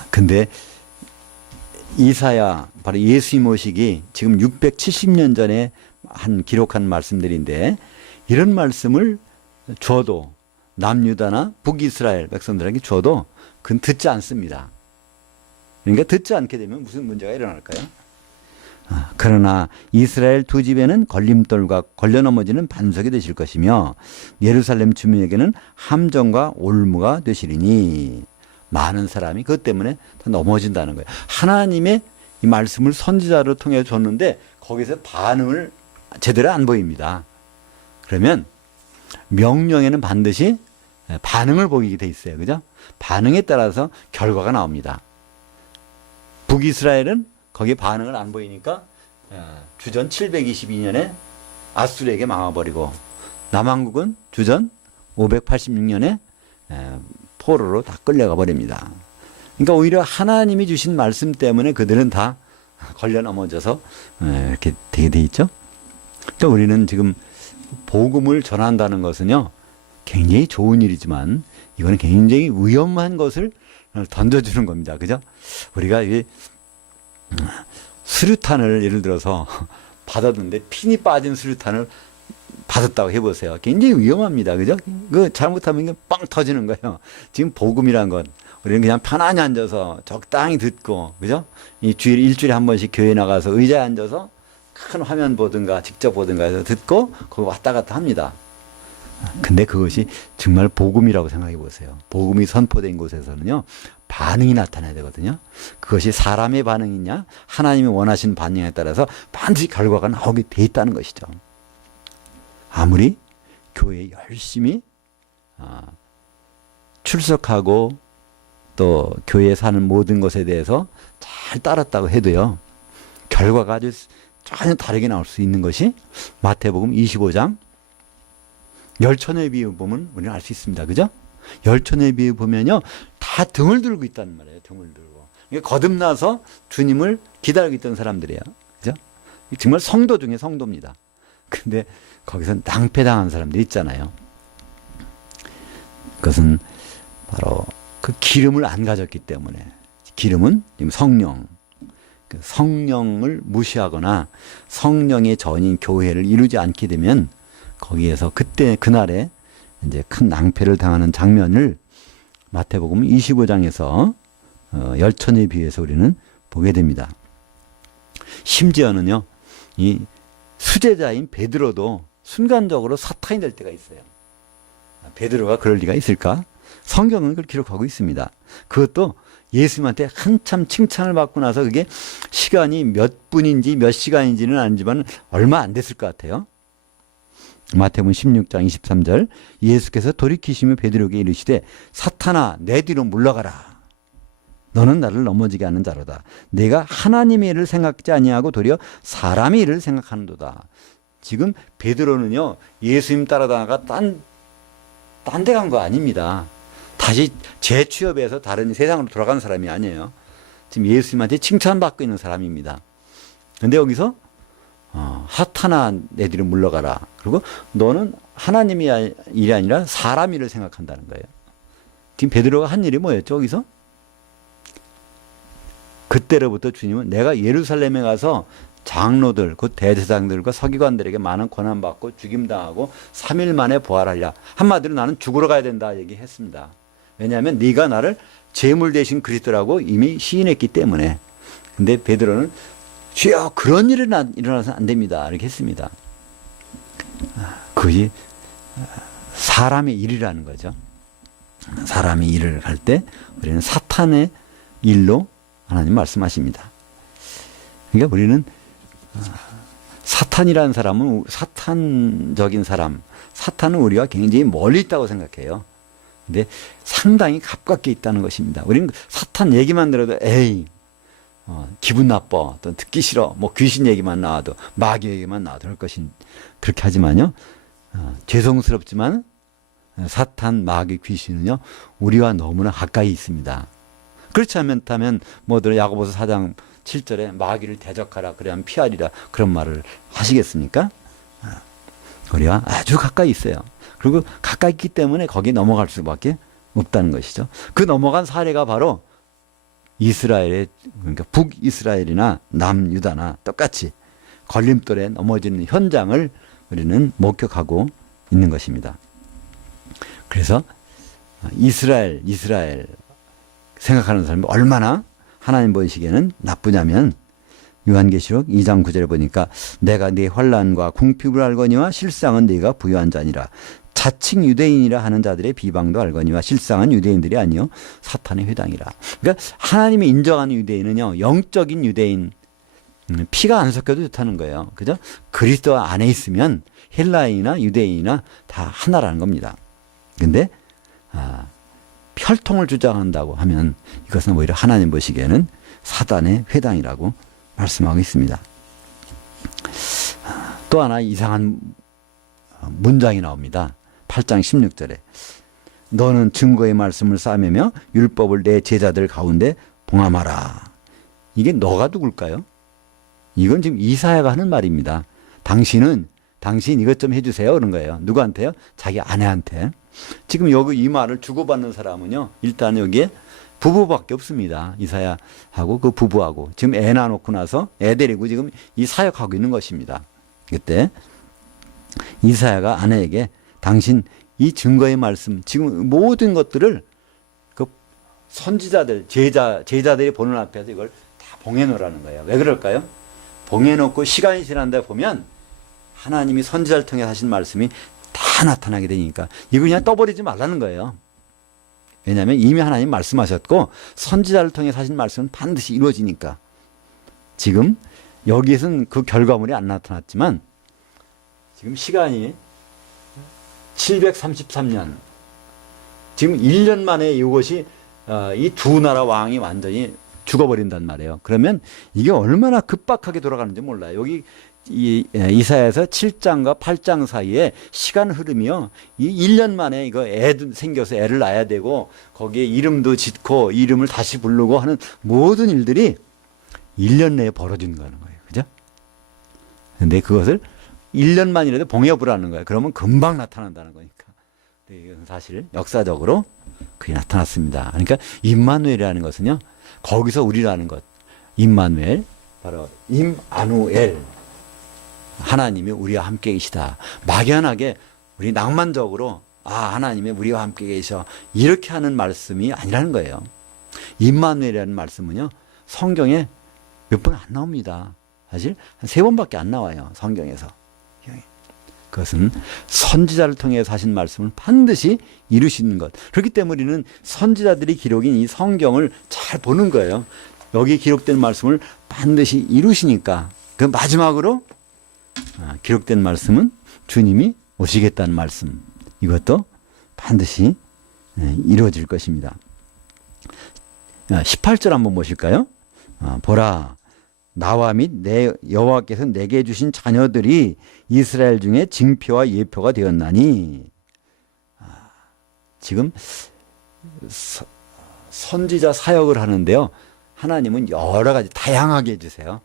근데 이사야, 바로 예수님 오시기 지금 670년 전에 기록한 말씀들인데 이런 말씀을 줘도 남유다나 북이스라엘 백성들에게 줘도 그건 듣지 않습니다. 그러니까 듣지 않게 되면 무슨 문제가 일어날까요? 그러나 이스라엘 두 집에는 걸림돌과 걸려 넘어지는 반석이 되실 것이며 예루살렘 주민에게는 함정과 올무가 되시리니 많은 사람이 그것 때문에 다 넘어진다는 거예요. 하나님의 이 말씀을 선지자로 통해 줬는데 거기서 반응을 제대로 안 보입니다. 그러면 명령에는 반드시 반응을 보이게 돼 있어요. 그죠? 반응에 따라서 결과가 나옵니다. 북이스라엘은 거기에 반응을 안 보이니까 주전 722년에 아수르에게 망해버리고 남왕국은 주전 586년에 포로로 다 끌려가 버립니다. 그러니까 오히려 하나님이 주신 말씀 때문에 그들은 다 걸려 넘어져서 이렇게 되게 돼 있죠. 그러니까 우리는 지금 복음을 전한다는 것은요 굉장히 좋은 일이지만 이거는 굉장히 위험한 것을 던져주는 겁니다. 그죠? 우리가 이 수류탄을 예를 들어서 받았는데 핀이 빠진 수류탄을 받았다고 해보세요. 굉장히 위험합니다. 그죠? 그 잘못하면 빵 터지는 거예요. 지금 복음이란 건 우리는 그냥 편안히 앉아서 적당히 듣고, 그죠? 일주일에 한 번씩 교회 나가서 의자에 앉아서 큰 화면 보든가 직접 보든가 해서 듣고 거기 왔다 갔다 합니다. 근데 그것이 정말 복음이라고 생각해 보세요. 복음이 선포된 곳에서는요, 반응이 나타나야 되거든요. 그것이 사람의 반응이냐, 하나님이 원하신 반응에 따라서 반드시 결과가 나오게 돼 있다는 것이죠. 아무리 교회에 열심히 출석하고 또 교회에 사는 모든 것에 대해서 잘 따랐다고 해도요, 결과가 아주 전혀 다르게 나올 수 있는 것이 마태복음 25장 열천의 비유 보면 우리는 알 수 있습니다. 그죠? 열천의 비유 보면요, 다 등을 들고 있다는 말이에요. 등을 들고. 그러니까 거듭나서 주님을 기다리고 있던 사람들이에요. 그죠? 정말 성도 중에 성도입니다. 근데 거기서 낭패당한 사람들이 있잖아요. 그것은 바로 그 기름을 안 가졌기 때문에. 기름은 지금 성령. 그 성령을 무시하거나 성령의 전인 교회를 이루지 않게 되면 거기에서 그날에 이제 큰 낭패를 당하는 장면을 마태복음 25장에서 열천에 비해서 우리는 보게 됩니다. 심지어는요, 이 수제자인 베드로도 순간적으로 사탄이 될 때가 있어요. 베드로가 그럴 리가 있을까? 성경은 그걸 기록하고 있습니다. 그것도 예수님한테 한참 칭찬을 받고 나서 그게 시간이 몇 분인지 몇 시간인지는 아니지만 얼마 안 됐을 것 같아요. 마태복음 16장 23절, 예수께서 돌이키시며 베드로에게 이르시되 사탄아 내 뒤로 물러가라. 너는 나를 넘어지게 하는 자로다. 내가 하나님의 일을 생각지 아니하고 도리어 사람의 일을 생각하는도다. 지금 베드로는요, 예수님 따라다가 딴 데 간 거 아닙니다. 다시 재취업해서 다른 세상으로 돌아간 사람이 아니에요. 지금 예수님한테 칭찬받고 있는 사람입니다. 그런데 여기서 사탄아 내들이 물러가라. 그리고 너는 하나님이 일이 아니라 사람 일을 생각한다는 거예요. 지금 베드로가 한 일이 뭐였죠? 여기서? 그때로부터 주님은 내가 예루살렘에 가서 장로들, 곧 대제사장들과 서기관들에게 많은 고난받고 죽임당하고 3일 만에 부활하리라. 한마디로 나는 죽으러 가야 된다 얘기했습니다. 왜냐하면 네가 나를 제물 대신 그리스도라고 이미 시인했기 때문에. 근데 베드로는 주여 그런 일은 일어나서는 안 됩니다. 이렇게 했습니다. 그것이 사람의 일이라는 거죠. 사람의 일을 할 때 우리는 사탄의 일로 하나님 말씀하십니다. 그러니까 우리는 사탄이라는 사람은 사탄적인 사람, 사탄은 우리가 굉장히 멀리 있다고 생각해요. 근데 상당히 가깝게 있다는 것입니다. 우리는 사탄 얘기만 들어도 에이 기분 나빠, 또 듣기 싫어, 뭐 귀신 얘기만 나와도 마귀 얘기만 나와도 할 것인 그렇게 하지만요. 죄송스럽지만 사탄, 마귀, 귀신은요 우리와 너무나 가까이 있습니다. 그렇지 않다면 뭐들 야고보서 4장 7절에 마귀를 대적하라 그래야 피하리라 그런 말을 하시겠습니까? 우리와 아주 가까이 있어요. 그리고 가까이 있기 때문에 거기에 넘어갈 수밖에 없다는 것이죠. 그 넘어간 사례가 바로 이스라엘의, 그러니까 북이스라엘이나 남유다나 똑같이 걸림돌에 넘어지는 현장을 우리는 목격하고 있는 것입니다. 그래서 이스라엘 생각하는 사람이 얼마나 하나님 보시기에는 나쁘냐면 요한계시록 2장 9절에 보니까 내가 네 환난과 궁핍을 알거니와 실상은 네가 부유한 자니라. 자칭 유대인이라 하는 자들의 비방도 알거니와 실상은 유대인들이 아니요 사탄의 회당이라. 그러니까 하나님이 인정하는 유대인은요 영적인 유대인, 피가 안 섞여도 좋다는 거예요. 그죠? 그리스도 안에 있으면 헬라인이나 유대인이나 다 하나라는 겁니다. 근데 혈통을 주장한다고 하면 이것은 오히려 하나님 보시기에는 사단의 회당이라고 말씀하고 있습니다. 또 하나 이상한 문장이 나옵니다. 8장 16절에 너는 증거의 말씀을 싸매며 율법을 내 제자들 가운데 봉함하라. 이게 너가 누굴까요? 이건 지금 이사야가 하는 말입니다. 당신 이것 좀 해주세요 그런 거예요. 누구한테요? 자기 아내한테. 지금 여기 이 말을 주고받는 사람은요 일단 여기에 부부밖에 없습니다. 이사야하고 그 부부하고 지금 애 낳아놓고 나서 애 데리고 지금 이 사역하고 있는 것입니다. 그때 이사야가 아내에게 당신 이 증거의 말씀 지금 모든 것들을 그 선지자들 제자들이 보는 앞에서 이걸 다 봉해놓으라는 거예요. 왜 그럴까요? 봉해놓고 시간이 지난다 보면 하나님이 선지자를 통해 하신 말씀이 다 나타나게 되니까 이거 그냥 떠버리지 말라는 거예요. 왜냐하면 이미 하나님 말씀하셨고 선지자를 통해 하신 말씀은 반드시 이루어지니까. 지금 여기에서는 그 결과물이 안 나타났지만 지금 시간이 733년, 지금 1년 만에 이것이 이 두 나라 왕이 완전히 죽어버린단 말이에요. 그러면 이게 얼마나 급박하게 돌아가는지 몰라요. 여기 이사야에서 7장과 8장 사이에 시간 흐름이요. 이 1년 만에 이거 애도 생겨서 애를 낳아야 되고 거기에 이름도 짓고 이름을 다시 부르고 하는 모든 일들이 1년 내에 벌어지는 거예요. 그죠? 근데 그것을 1년만이라도 봉해보라는 거예요. 그러면 금방 나타난다는 거니까. 이건 사실 역사적으로 그게 나타났습니다. 그러니까 임마누엘이라는 것은요. 거기서 우리라는 것. 임마누엘, 바로 임아누엘. 하나님이 우리와 함께 계시다. 막연하게 우리 낭만적으로 하나님이 우리와 함께 계셔 이렇게 하는 말씀이 아니라는 거예요. 임마누엘이라는 말씀은요. 성경에 몇 번 안 나옵니다. 사실 한 3번밖에 안 나와요. 성경에서. 그것은 선지자를 통해서 하신 말씀을 반드시 이루시는 것. 그렇기 때문에 우리는 선지자들이 기록인 이 성경을 잘 보는 거예요. 여기 기록된 말씀을 반드시 이루시니까. 그 마지막으로 기록된 말씀은 주님이 오시겠다는 말씀. 이것도 반드시 이루어질 것입니다. 18절 한번 보실까요? 보라, 나와 및 내 여호와께서 내게 주신 자녀들이 이스라엘 중에 징표와 예표가 되었나니. 지금 선지자 사역을 하는데요. 하나님은 여러 가지 다양하게 해주세요.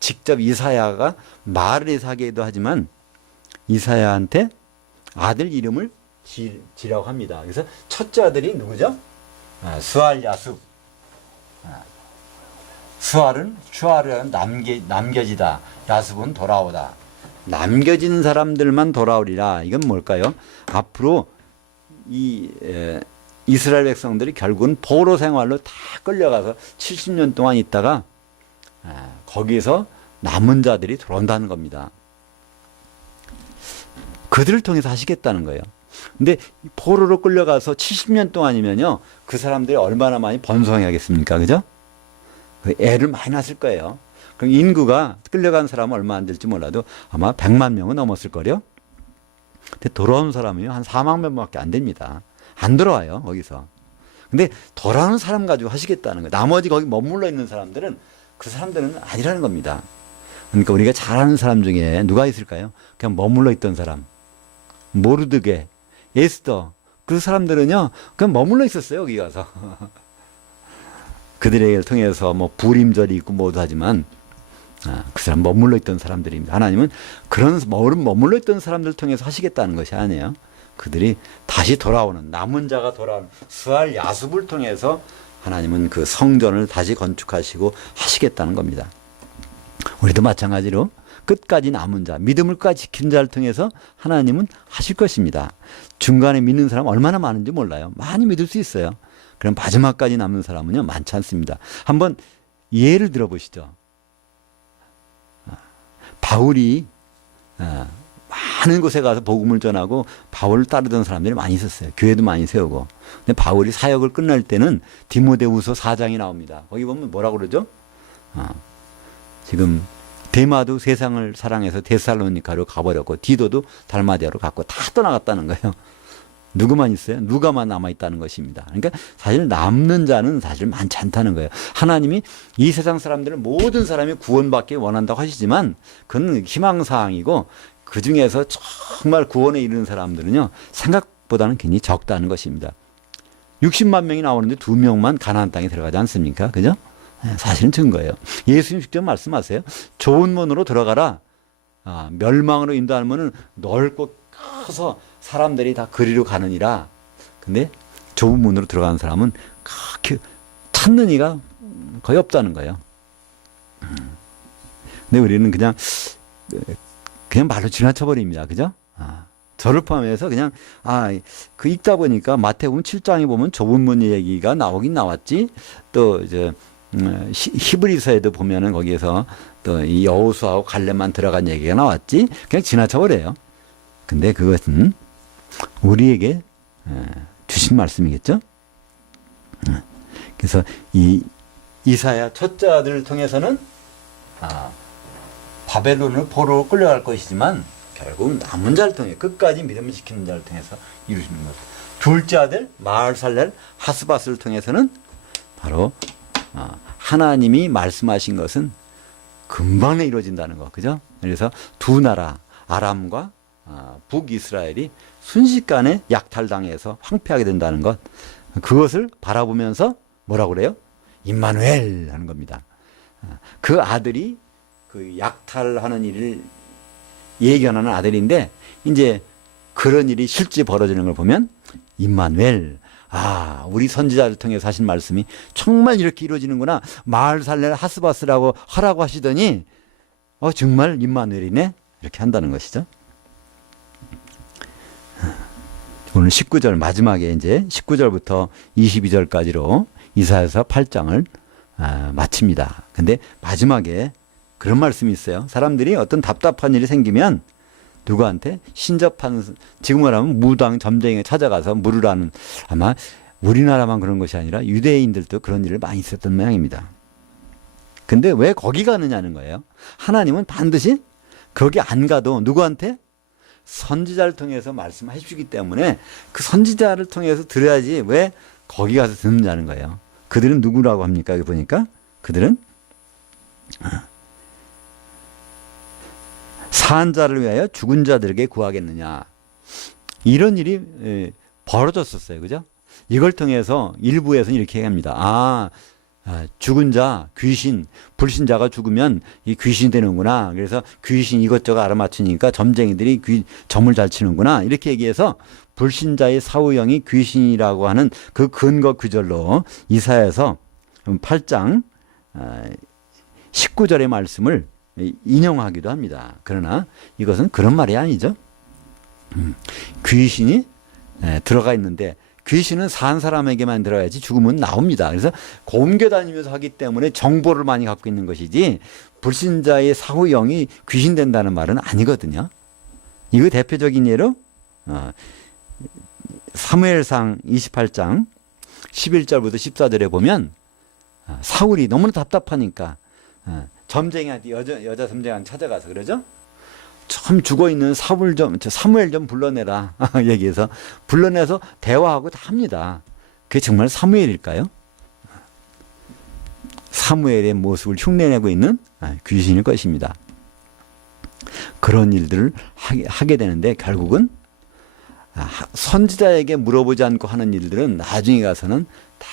직접 이사야가 말을 해서 하기도 하지만 이사야한테 아들 이름을 지라고 합니다. 그래서 첫째 아들이 누구죠? 스알 야습. 스알은 남겨지다. 야습은 돌아오다. 남겨진 사람들만 돌아오리라. 이건 뭘까요? 앞으로 이스라엘 백성들이 결국은 포로 생활로 다 끌려가서 70년 동안 있다가 거기서 남은 자들이 들어온다는 겁니다. 그들을 통해서 하시겠다는 거예요. 근데 포로로 끌려가서 70년 동안이면요, 그 사람들이 얼마나 많이 번성하겠습니까? 그죠? 애를 많이 낳았을 거예요. 그럼 인구가 끌려간 사람은 얼마 안 될지 몰라도 아마 100만 명은 넘었을 거요. 근데 돌아온 사람은요, 한 4만 명밖에 안 됩니다. 안 돌아와요, 거기서. 근데 돌아오는 사람 가지고 하시겠다는 거예요. 나머지 거기 머물러 있는 사람들은 그 사람들은 아니라는 겁니다. 그러니까 우리가 잘 아는 사람 중에 누가 있을까요? 그냥 머물러 있던 사람. 모르드게, 에스더, 그 사람들은요, 그냥 머물러 있었어요, 여기 가서. 그들에게 통해서 뭐 불임절이 있고 뭐도 하지만, 그 사람 머물러 있던 사람들입니다. 하나님은 그런 머물러 있던 사람들 통해서 하시겠다는 것이 아니에요. 그들이 다시 돌아오는, 남은 자가 돌아오는 스알 야습을 통해서 하나님은 그 성전을 다시 건축하시고 하시겠다는 겁니다. 우리도 마찬가지로 끝까지 남은 자, 믿음을 끝까지 지킨 자를 통해서 하나님은 하실 것입니다. 중간에 믿는 사람 얼마나 많은지 몰라요. 많이 믿을 수 있어요. 그럼 마지막까지 남는 사람은요, 많지 않습니다. 한번 예를 들어보시죠. 바울이 많은 곳에 가서 복음을 전하고 바울을 따르던 사람들이 많이 있었어요. 교회도 많이 세우고. 근데 바울이 사역을 끝날 때는 디모데후서 4장이 나옵니다. 거기 보면 뭐라고 그러죠? 지금 데마도 세상을 사랑해서 데살로니가로 가버렸고, 디도도 달마디아로 갔고 다 떠나갔다는 거예요. 누구만 있어요? 누가만 남아있다는 것입니다. 그러니까 사실 남는 자는 사실 많지 않다는 거예요. 하나님이 이 세상 사람들은 모든 사람이 구원받기 원한다고 하시지만 그건 희망사항이고, 그 중에서 정말 구원에 이르는 사람들은요, 생각보다는 굉장히 적다는 것입니다. 60만 명이 나오는데 2명만 가나안 땅에 들어가지 않습니까? 그죠? 사실은 증거예요. 예수님 직접 말씀하세요. 좋은 문으로 들어가라. 멸망으로 인도하면은 넓고 커서 사람들이 다 그리로 가느니라. 근데 좁은 문으로 들어가는 사람은 그렇게 찾는 이가 거의 없다는 거예요. 근데 우리는 그냥 말로 지나쳐버립니다. 그죠? 저를 포함해서 그냥, 그 읽다 보니까 마태복음 7장에 보면 좁은 문 얘기가 나오긴 나왔지. 또, 히브리서에도 보면은 거기에서 또 이 여호수아하고 갈렙만 들어간 얘기가 나왔지. 그냥 지나쳐버려요. 근데 그것은 우리에게 주신 말씀이겠죠? 그래서 이 이사야 첫째 아들을 통해서는 바벨론을 포로로 끌려갈 것이지만 결국 남은 자를 통해 끝까지 믿음을 지키는 자를 통해서 이루시는 것. 둘째 아들 마을살렐 하스바스를 통해서는 바로 하나님이 말씀하신 것은 금방 이루어진다는 거, 그죠? 그래서 두 나라 아람과 북이스라엘이 순식간에 약탈당해서 황폐하게 된다는 것, 그것을 바라보면서 뭐라고 그래요? 임마누엘 하는 겁니다. 그 아들이 그 약탈하는 일을 예견하는 아들인데, 이제 그런 일이 실제 벌어지는 걸 보면 임마누엘, 우리 선지자를 통해서 하신 말씀이 정말 이렇게 이루어지는구나. 마을살렐 하스바스라고 하라고 하시더니 정말 임마누엘이네, 이렇게 한다는 것이죠. 오늘 19절 마지막에 이제 19절부터 22절까지로 이사야서 8장을 마칩니다. 근데 마지막에 그런 말씀이 있어요. 사람들이 어떤 답답한 일이 생기면 누구한테 신접한, 지금으로 하면 무당 점쟁이에 찾아가서 물으라는, 아마 우리나라만 그런 것이 아니라 유대인들도 그런 일을 많이 있었던 모양입니다. 근데 왜 거기 가느냐는 거예요. 하나님은 반드시 거기 안 가도 누구한테? 선지자를 통해서 말씀하시기 때문에 그 선지자를 통해서 들어야지 왜 거기 가서 듣느냐는 거예요. 그들은 누구라고 합니까? 여기 보니까 그들은 산 자를 위하여 죽은 자들에게 구하겠느냐, 이런 일이 벌어졌었어요. 그죠? 이걸 통해서 일부에서는 이렇게 합니다. 죽은 자, 귀신, 불신자가 죽으면 이 귀신이 되는구나. 그래서 귀신 이것저것 알아맞히니까 점쟁이들이 점을 잘 치는구나. 이렇게 얘기해서 불신자의 사후형이 귀신이라고 하는 그 근거 구절로 이사야서 8장 19절의 말씀을 인용하기도 합니다. 그러나 이것은 그런 말이 아니죠. 귀신이 들어가 있는데 귀신은 산 사람에게만 들어야지 죽으면 나옵니다. 그래서 옮겨다니면서 하기 때문에 정보를 많이 갖고 있는 것이지 불신자의 사후형이 귀신 된다는 말은 아니거든요. 이거 대표적인 예로 사무엘상 28장 11절부터 14절에 보면 사울이 너무나 답답하니까 점쟁이한테 여자 점쟁이한테 찾아가서 그러죠. 참 죽어있는 사무엘 좀 불러내라 얘기해서 불러내서 대화하고 다 합니다. 그게 정말 사무엘일까요? 사무엘의 모습을 흉내내고 있는 귀신일 것입니다. 그런 일들을 하게 되는데 결국은 선지자에게 물어보지 않고 하는 일들은 나중에 가서는 다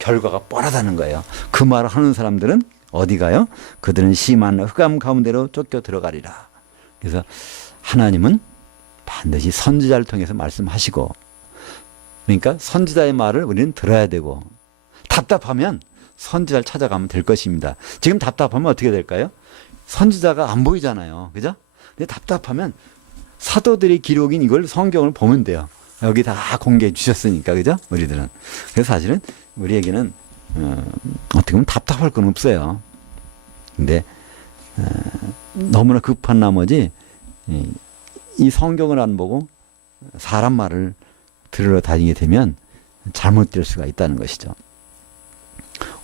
결과가 뻔하다는 거예요. 그 말을 하는 사람들은 어디 가요? 그들은 심한 흑암 가운데로 쫓겨 들어가리라. 그래서 하나님은 반드시 선지자를 통해서 말씀하시고, 그러니까 선지자의 말을 우리는 들어야 되고, 답답하면 선지자를 찾아가면 될 것입니다. 지금 답답하면 어떻게 될까요? 선지자가 안 보이잖아요. 그죠? 근데 답답하면 사도들의 기록인 이걸 성경을 보면 돼요. 여기 다 공개해 주셨으니까. 그죠? 우리들은. 그래서 사실은 우리에게는 어떻게 보면 답답할 건 없어요. 근데 너무나 급한 나머지 이 성경을 안 보고 사람 말을 들으러 다니게 되면 잘못될 수가 있다는 것이죠.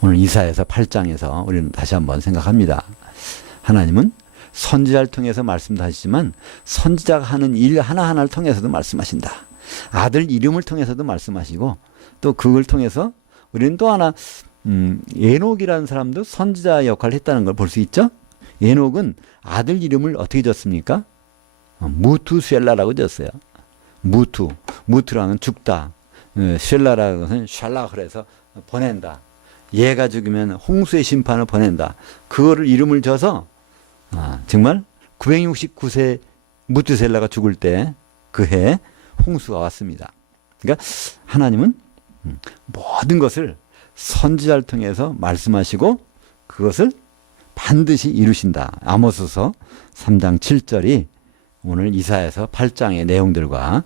오늘 이사야서 8장에서 우리는 다시 한번 생각합니다. 하나님은 선지자를 통해서 말씀도 하시지만 선지자가 하는 일 하나하나를 통해서도 말씀하신다. 아들 이름을 통해서도 말씀하시고 또 그걸 통해서 우리는 또 하나 에녹이라는 사람도 선지자 역할을 했다는 걸 볼 수 있죠. 에녹은 아들 이름을 어떻게 졌습니까? 무투셀라라고 졌어요. 무투라는 죽다. 셀라라는 것은 샬라흐 해서 보낸다. 얘가 죽으면 홍수의 심판을 보낸다. 그거를 이름을 져서 정말 969세 무투셀라가 죽을 때 그 해에 홍수가 왔습니다. 그러니까 하나님은 모든 것을 선지자를 통해서 말씀하시고 그것을 반드시 이루신다. 아모스서 3장 7절이 오늘 이사야서 8장의 내용들과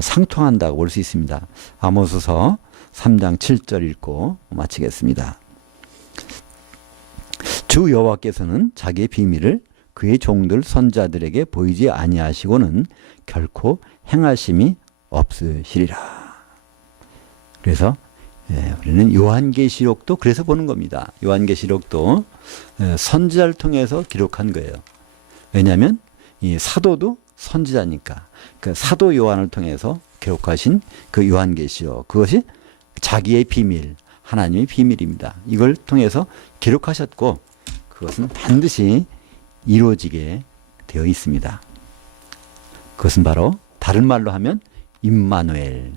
상통한다고 볼 수 있습니다. 아모스서 3장 7절 읽고 마치겠습니다. 주 여호와께서는 자기의 비밀을 그의 종들 선지자들에게 보이지 아니하시고는 결코 행하심이 없으시리라. 그래서 우리는 요한계시록도 그래서 보는 겁니다. 요한계시록도 선지자를 통해서 기록한 거예요. 왜냐하면 이 사도도 선지자니까. 그 사도 요한을 통해서 기록하신 그 요한계시록, 그것이 자기의 비밀, 하나님의 비밀입니다. 이걸 통해서 기록하셨고 그것은 반드시 이루어지게 되어 있습니다. 그것은 바로 다른 말로 하면 임마누엘,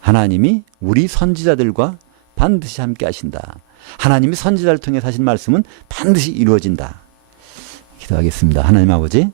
하나님이 우리 선지자들과 반드시 함께 하신다. 하나님이 선지자를 통해 하신 말씀은 반드시 이루어진다. 기도하겠습니다. 하나님 아버지,